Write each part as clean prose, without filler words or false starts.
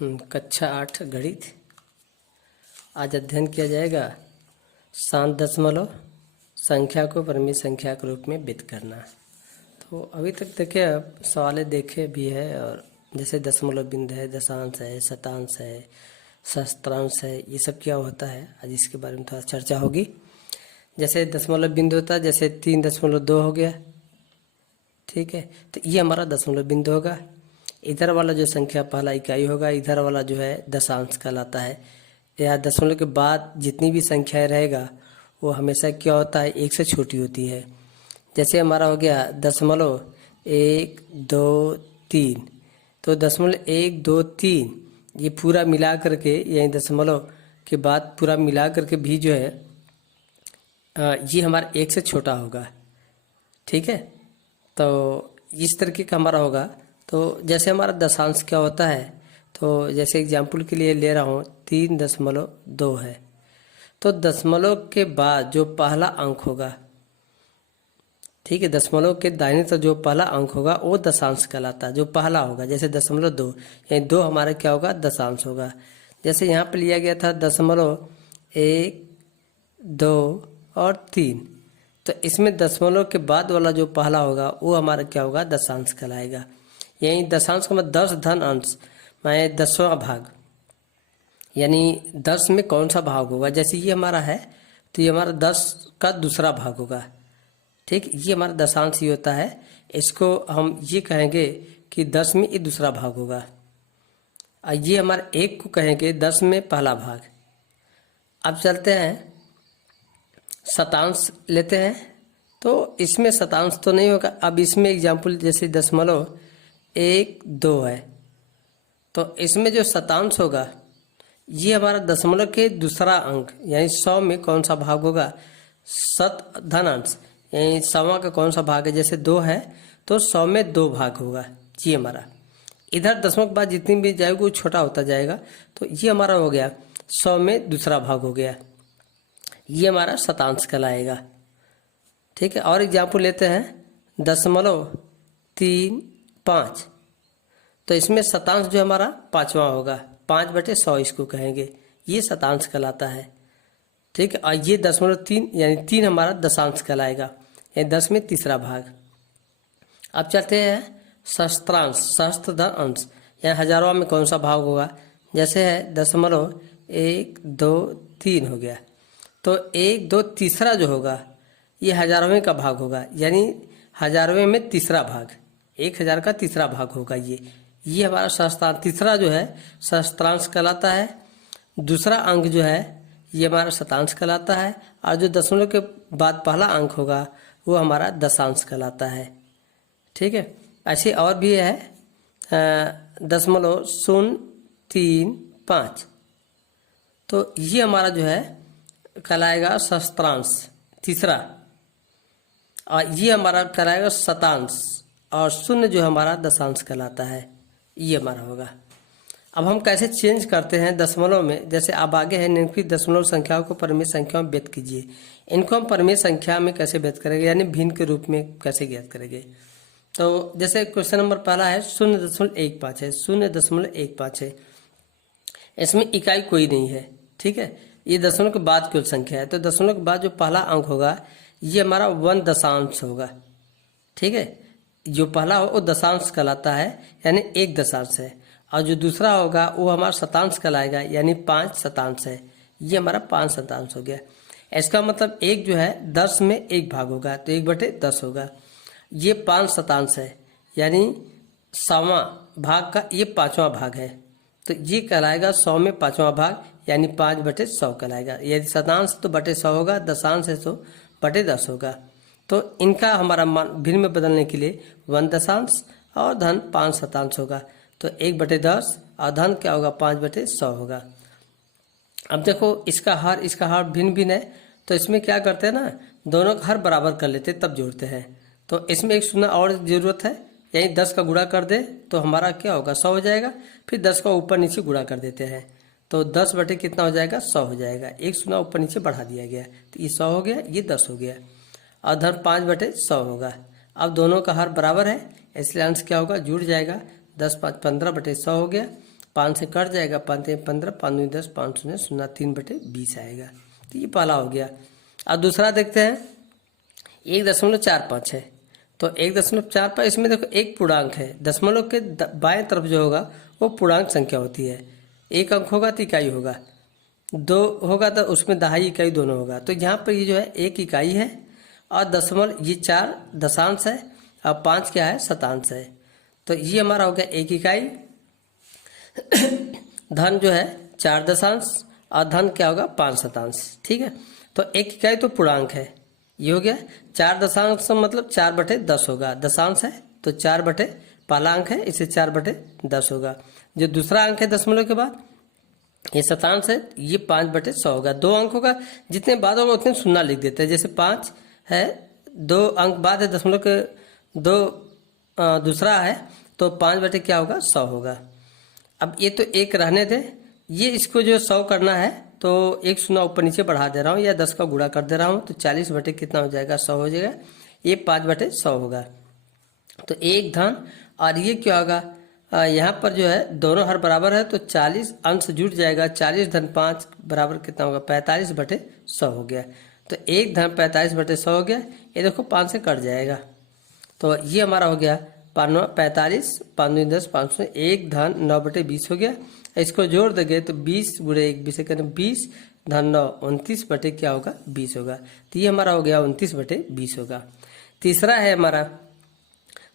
कक्षा 8 गणित। आज अध्ययन किया जाएगा शांत दशमलव संख्या को परिमेय संख्या के रूप में व्यक्त करना। तो अभी तक देखिए, अब सवालें देखे भी है, और जैसे दशमलव बिंदु है, दशांश है, शतांश है, सहस्त्रांश है, ये सब क्या होता है, आज इसके बारे में थोड़ा चर्चा होगी। जैसे दशमलव बिंदु होता है, जैसे 3.2 हो गया, ठीक है, तो ये हमारा दशमलव बिंदु होगा। इधर वाला जो संख्या पहला इकाई होगा, इधर वाला जो है दशांश कहलाता है। या दशमलव के बाद जितनी भी संख्याएं रहेगा वो हमेशा क्या होता है, 1 से छोटी होती है। जैसे हमारा हो गया दशमलव 1 2 3, तो दशमलव 1 2 3 ये पूरा मिला करके, यानी दशमलव के बाद पूरा मिला करके भी जो है ये हमारा 1 से छोटा होगा, ठीक है। तो इस तरीके का हमारा होगा। तो जैसे हमारा दशांश क्या होता है, तो जैसे एग्जाम्पल के लिए ले रहा हूँ 3.2 है, तो दशमलव के बाद जो पहला अंक होगा, ठीक है, दशमलव के दाहिने तरफ जो पहला अंक होगा वो दशांश कहलाता है, जो पहला होगा। जैसे 2.2, यानी 2 हमारा क्या होगा, दशांश होगा। जैसे यहाँ पर लिया गया था 1 2 और 3, तो इसमें दशमलव के बाद वाला जो पहला होगा वो हमारा क्या होगा, दशांश कहलाएगा। यही दशांश का मतलब 10 धन अंश में 10वां भाग, यानी 10 में कौन सा भाग होगा। जैसे ये हमारा है, तो ये हमारा 10 का दूसरा भाग होगा, ठीक। ये हमारा दशांश ही होता है, इसको हम ये कहेंगे कि 10 में ये दूसरा भाग होगा। और ये हमारे 1 को कहेंगे 10 में पहला भाग। अब चलते हैं शतांश लेते हैं, तो इसमें शतांश तो नहीं होगा। अब इसमें एग्जाम्पल जैसे 1 2 है, तो इसमें जो शतांश होगा ये हमारा दशमलव के दूसरा अंक, यानी 100 में कौन सा भाग होगा, शत धन अंश, यानी 100वां का कौन सा भाग है। जैसे 2 है तो 100 में 2 भाग होगा, ये हमारा। इधर दशमलव के बाद जितनी भी जाएगी वो छोटा होता जाएगा, तो ये हमारा हो गया 100 में दूसरा भाग हो गया, ये हमारा शतांश कहलाएगा, ठीक है। और एग्जाम्पल लेते हैं 0.35, तो इसमें शतांश जो हमारा 5वां होगा, 5/100 इसको कहेंगे, ये शतांश कहलाता है, ठीक है। और ये 0.3 यानी 3 हमारा दशांश कहलाएगा, यानी 10 में तीसरा भाग। अब चलते हैं सहस्त्रांश, सहस्त्र धन अंश, यानी हजारवां में कौन सा भाग होगा। जैसे है 0.1 2 3 हो गया, तो 1 2 तीसरा जो होगा ये हजारवें का भाग होगा, यानी हजारवें में तीसरा भाग, 1000 का तीसरा भाग होगा। ये हमारा सहस्त्रांश, तीसरा जो है सहस्त्रांश कहलाता है। दूसरा अंक जो है ये हमारा शतांश कहलाता है, और जो दशमलव के बाद पहला अंक होगा वो हमारा दशांश कहलाता है, ठीक है। ऐसे और भी है 0.035, तो ये हमारा जो है कहलाएगा सहस्त्रांश तीसरा, और ये हमारा कहलाएगा शतांश, और 0 जो हमारा दशांश कहलाता है, ये हमारा होगा। अब हम कैसे चेंज करते हैं दशमलव में। जैसे अब आगे है निम्नलिखित दशमलव संख्याओं को परिमेय संख्या में व्यक्त कीजिए। इनको हम परिमेय संख्या में कैसे व्यक्त करेंगे, यानी भिन्न के रूप में कैसे ज्ञात करेंगे। तो जैसे क्वेश्चन नंबर पहला है 0.15 है, 0.15 है, इसमें इकाई कोई नहीं है, ठीक है। ये दशमलव के बाद कुल संख्या है, तो दशमलव के बाद जो पहला अंक होगा ये हमारा 1 दशांश होगा, ठीक है। जो पहला हो वो दशांश कहलाता है, यानी 1 दशांश है, और जो दूसरा होगा वो हमारा शतांश कहलाएगा, यानी 5 शतांश है, ये हमारा 5 शतांश हो गया। इसका मतलब 1 जो है 10 में 1 भाग होगा, तो 1/10 होगा। ये 5 शतांश है, यानी 100वां भाग का ये 5वां भाग है, तो ये कहलाएगा 100 में 5वां भाग, यानी 5/100 कहलाएगा। यदि शतांश तो /100 होगा, दशांश है तो /10 होगा। तो इनका हमारा मान भिन्न में बदलने के लिए 1 दशांश और धन 5 शतांश होगा, तो 1/10 और धन क्या होगा, 5/100 होगा। अब देखो इसका हर भिन्न भिन्न है, तो इसमें क्या करते हैं ना, दोनों का हर बराबर कर लेते तब जोड़ते हैं। तो इसमें एक शून्य और जरूरत है, यानी 10 का गुणा कर दे तो हमारा क्या होगा, 100 हो जाएगा। फिर 10 का ऊपर नीचे गुणा कर देते हैं, तो 10 बटे कितना हो जाएगा, 100 हो जाएगा। एक शून्य ऊपर नीचे बढ़ा दिया गया, तो ये 100 हो गया, ये 10 हो गया, और धन 5/100 होगा। अब दोनों का हर बराबर है, इसलिए अंश क्या होगा, जुड़ जाएगा। 10 5 15/100 हो गया, 5 से कट जाएगा, 5 से 15, 5 दूनी 10, 5 शून्य 0, 3/20 आएगा। तो ये पहला हो गया। अब दूसरा देखते हैं, 1.45 है। तो 1.45, इसमें देखो एक पूर्णांक है, दशमलव के बाएं तरफ जो होगा वो पूर्णांक संख्या होती है। एक अंक होगा तो इकाई होगा, 2 होगा तो उसमें दहाई इकाई दोनों होगा। तो यहाँ पर ये जो है 1 इकाई है और दशमलव ये 4 दशांश है और 5 क्या है, शतांश है। तो ये हमारा हो गया 1 इकाई, धन जो है 4 दशांश और धन क्या होगा 5 शतांश। ठीक है, तो 1 इकाई तो पूर्णांक है, ये हो गया। 4 दशांश मतलब 4/10 होगा, दशांश है तो 4 पहला अंक है, इसे 4/10 होगा। जो दूसरा अंक है दशमलव के बाद ये शतांश है, ये 5/100 होगा। 2 अंक होगा, जितने बाद होगा उतने शून्य लिख देते हैं। जैसे 5 है, 2 अंक बाद है दशमलव के 2 दूसरा है, तो 5 क्या होगा 100 होगा। अब ये तो एक रहने दे, ये इसको जो 100 करना है तो एक शून्य ऊपर नीचे बढ़ा दे रहा हूँ या 10 का गुणा कर दे रहा हूँ, तो 40 कितना हो जाएगा 100 हो जाएगा। ये 5/100 होगा। तो एक धन और ये क्या होगा, यहाँ पर जो है दोनों हर बराबर है तो 40 अंश जुट जाएगा, 40 धन 5 बराबर कितना होगा 45/100 हो गया। तो एक धन 45/100 हो गया। ये देखो 5 से कट जाएगा, तो ये हमारा हो गया 45, 5 दूनी 10, 5 1 धन 9/20 हो गया। इसको जोड़ देंगे तो 20 गुणे 1 20 करें 20 धन 9 29 क्या होगा 20 होगा। तो ये हमारा हो गया 29/20 होगा। तीसरा है हमारा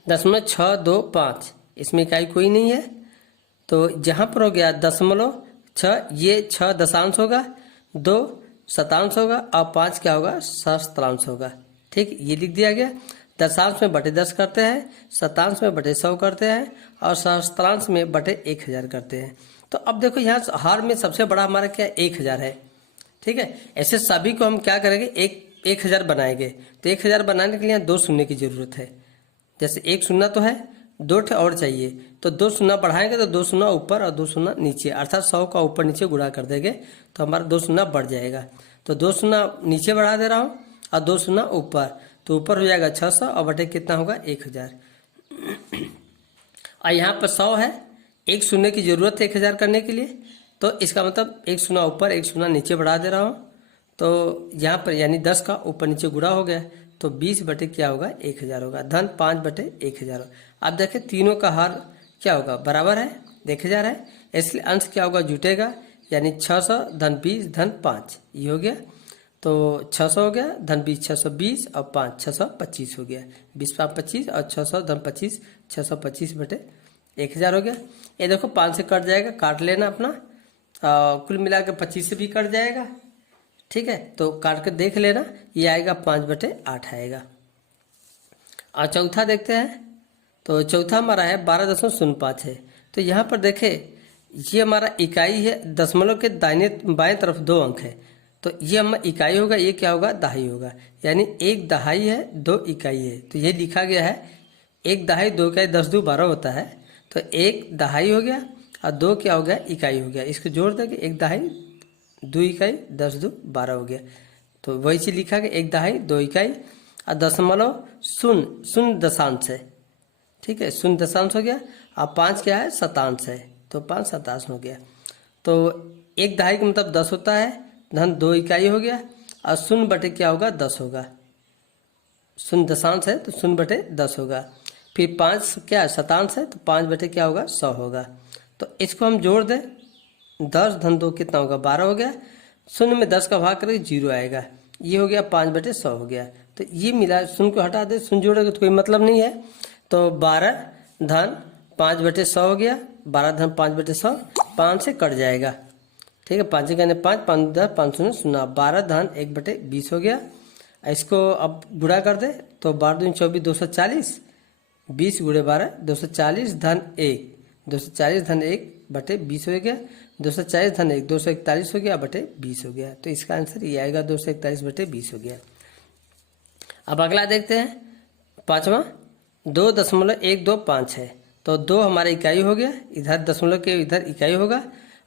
0.625, इसमें इकाई कोई नहीं है, तो जहाँ पर हो गया 0.6, ये 6 दशांश होगा, 2 शतांश होगा और 5 क्या होगा सहस्त्रांश होगा। ठीक, ये लिख दिया गया। दशांश में /10 करते हैं, शतांश में /100 करते हैं और सहस्त्रांश में /1000 करते हैं। तो अब देखो यहाँ हर में सबसे बड़ा हमारा क्या 1000 है। ठीक है, ऐसे सभी को हम क्या करेंगे 1000 बनाएंगे। तो 1000 बनाने के लिए 2 शून्य की जरूरत है। जैसे 1 शून्य तो है, 2 और चाहिए, तो 2 शून्य बढ़ाएंगे तो 2 शून्य ऊपर और 2 शून्य नीचे, अर्थात 100 का ऊपर नीचे गुणा कर देंगे तो हमारा 2 शून्य बढ़ जाएगा। तो 2 शून्य नीचे बढ़ा दे रहा हूँ और 2 शून्य ऊपर, तो ऊपर हो जाएगा 600 और बटे कितना होगा 1000। और यहाँ पर 100 है, 1 शून्य की जरूरत है 1000 करने के लिए, तो इसका मतलब 1 शून्य ऊपर 1 शून्य नीचे बढ़ा दे रहा हूँ। तो यहाँ पर यानी 10 का ऊपर नीचे गुणा हो गया, तो 20 बटे क्या होगा 1000 होगा, धन 5/1000। अब देखें तीनों का हर क्या होगा बराबर है, 1000 है, इसलिए अंश क्या होगा जुटेगा, यानी 600 धन 20 धन 5, ये हो गया। तो 600 हो गया, धन 20 620 और 5 625 हो गया। 20 5 25 और 600 धन 25 625/1000 हो गया। ये देखो 5 से कट जाएगा, काट लेना अपना, कुल मिला के 25 से भी कट जाएगा। ठीक है, तो काट कर देख लेना, ये आएगा 5/8 आएगा। और चौथा देखते हैं, तो चौथा हमारा है 12.05 है। तो यहाँ पर देखें ये हमारा इकाई है, दशमलव के दाहिने बाएं तरफ 2 अंक है, तो ये हमारा इकाई होगा, ये क्या होगा दहाई होगा, यानी 1 दहाई है 2 इकाई है। तो ये लिखा गया है 1 दहाई 2 इकाई 10 2 12 होता है, तो 1 दहाई हो गया और 2 क्या हो गया इकाई हो गया। इसको जोड़ देंगे 1 दहाई 2 इकाई 10 2 12 हो गया। तो वही चीज लिखा गया 1 दहाई 2 इकाई और दशमलव शून्य दशांश है। ठीक है, 0 दशांश हो गया और 5 क्या है शतांश है, तो 5 शतांश हो गया। तो 1 दहाई का मतलब 10 होता है, धन 2 इकाई हो गया और 0 बटे क्या होगा 10 होगा, 0 दशांश है तो 0/10 होगा। फिर 5 क्या है शतांश है, तो 5 बटे क्या होगा 100 होगा। तो इसको हम जोड़ दें, 10 धन 2 कितना होगा 12 हो गया, 0 में 10 का भाग करेंगे 0 आएगा, ये हो गया 5/100 हो गया। तो ये मिला, 0 को हटा दे, 0 जोड़ेगा तो कोई मतलब नहीं है। तो 12 धन 5/100 हो गया, 12 धन 5/100, 5 से कट जाएगा। ठीक है, 5 के 5 5 10 5 0 0, 12 धन 1/20 हो गया। इसको अब गुणा कर दे तो 12 दूनी 24 240, 20 गुणे 12 240 धन 1, 240 धन 1/20 हो गया, 240 धन 1 241 हो गया बटे 20 हो गया। तो इसका आंसर ये आएगा 241/20 हो गया। अब अगला देखते हैं, पांचवा 2.125 है, तो 2 हमारा इकाई हो गया, इधर दशमलव के इधर इकाई होगा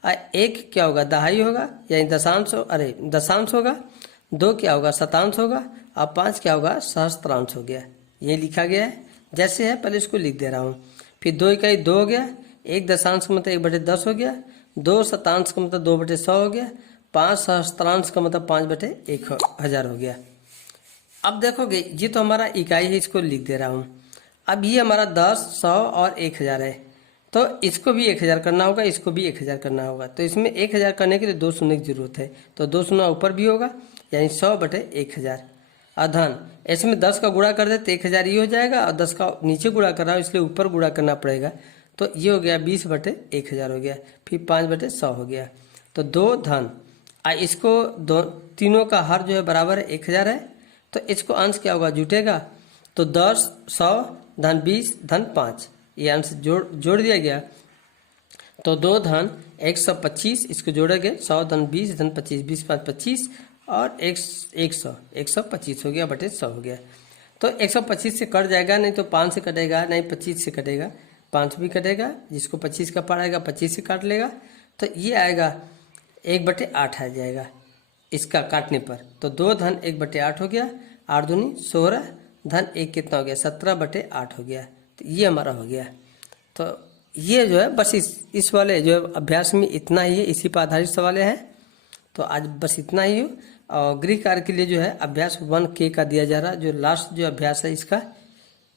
और 1 क्या होगा दहाई होगा, यानी दशांश होगा, 2 क्या होगा शतांश होगा और 5 क्या होगा सहस्त्रांश हो गया। ये लिखा गया है, जैसे है पहले इसको लिख दे रहा हूँ। फिर 2 इकाई 2 हो गया, 1 दशांश का मतलब 1/10 हो गया, 2 शतांश का मतलब 2/100 हो गया, 5 सहस्त्रांश का मतलब 5/1000 हो गया। अब देखोगे ये तो हमारा इकाई है, इसको लिख दे रहा हूँ। अब ये हमारा 10, 100 और 1000 है, तो इसको भी 1000 करना होगा, इसको भी 1000 करना होगा। तो इसमें 1000 करने के लिए 2 शून्य की जरूरत है, तो 2 शून्य ऊपर भी होगा, यानी 100/1000। अधन इसमें 10 का गुणा कर दे तो 1000 ये हो जाएगा, और 10 का नीचे गुणा कर रहा हूँ इसलिए ऊपर गुणा करना पड़ेगा, तो ये हो गया 20/1000 हो गया, फिर 5/100 हो गया। तो 2 धन, इसको दो तीनों का हर जो है बराबर है 1000 है, तो इसको अंश क्या होगा, जुटेगा। तो 10, 100 धन 20 धन 5, ये अंश जोड़ दिया गया। तो 2 धन 125, इसको जोड़ेंगे, 100 धन 20 धन 25, 20 5 25 और 125 हो गया बटे 100 हो गया। तो 125 से कट जाएगा, नहीं तो 5 से कटेगा, नहीं 25 से कटेगा, 5 भी कटेगा, जिसको 25 का पड़ेगा 25 से काट लेगा, तो ये आएगा 1/8 आ जाएगा इसका काटने पर। तो 2 धन 1/8 हो गया, 8 दूनी 16 धन 1 कितना हो गया, 17/8 हो गया। तो ये हमारा हो गया। तो ये जो है बस इस वाले जो है अभ्यास में इतना ही है, इसी पर आधारित सवाल है। तो आज बस इतना ही हो। और गृह कार्य के लिए जो है अभ्यास 1K का दिया जा रहा है, जो लास्ट जो अभ्यास है इसका,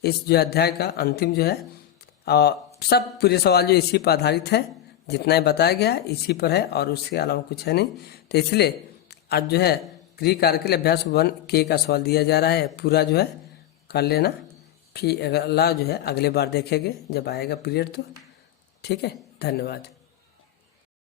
इस जो अध्याय का अंतिम जो है, और सब पूरे सवाल जो इसी पर आधारित है, जितना ही बताया गया इसी पर है और उसके अलावा कुछ है नहीं। तो इसलिए आज जो है गृह कार्य के लिए अभ्यास 1K का सवाल दिया जा रहा है, पूरा जो है कर लेना। फिर अगला जो है अगले बार देखेंगे जब आएगा पीरियड, तो ठीक है। धन्यवाद।